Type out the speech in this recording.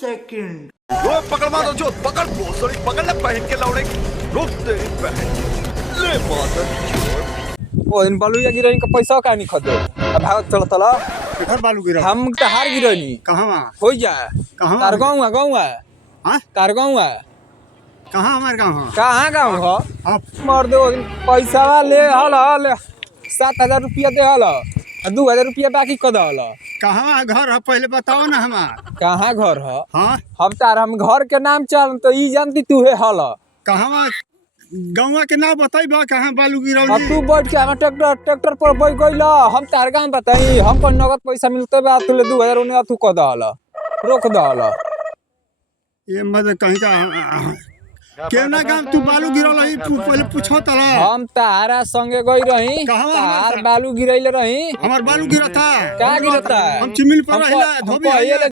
सेकंड। वो पकड़ मारो जो पकड़ भोसड़ी पकड़ ले पहन के लौड़े रोक तेरी बहन ले माता ओ इन बालू या गिरनी का पैसा का नहीं खदे अब भाग चल तला किधर बालू गिरा हम तहार गिरनी कहां हो जा कहां तार गांव हां तार गांव कहां हमार गांव है कहां गांव हो आप मार दे पैसा ले हल 7,000 रुपया दे हल 2,000 रुपया बाकी कद हल कहां घर है पहले बताओ ना हमार कहां घर है हां हम घर के नाम चल तो ई जानती तू है हल कहां गांव के नाम बताइबा कहां बालू अब गिरौली तू बैठ के हम ट्रैक्टर पर बैठ गइल हम तार गांव बताई हमको नगद पैसा मिलते बा तू ले 2,000 उन्हें तू कद हल रोक दहल ये मत कहीं का केना काम तू बालू गिरौल है पहले पूछो तला हम तारा संगे गई रही कहाँ तार बालू गिरैले रही हमार बालू गिरता का गिरता हम चिमिल पर रहिला धोबी हमको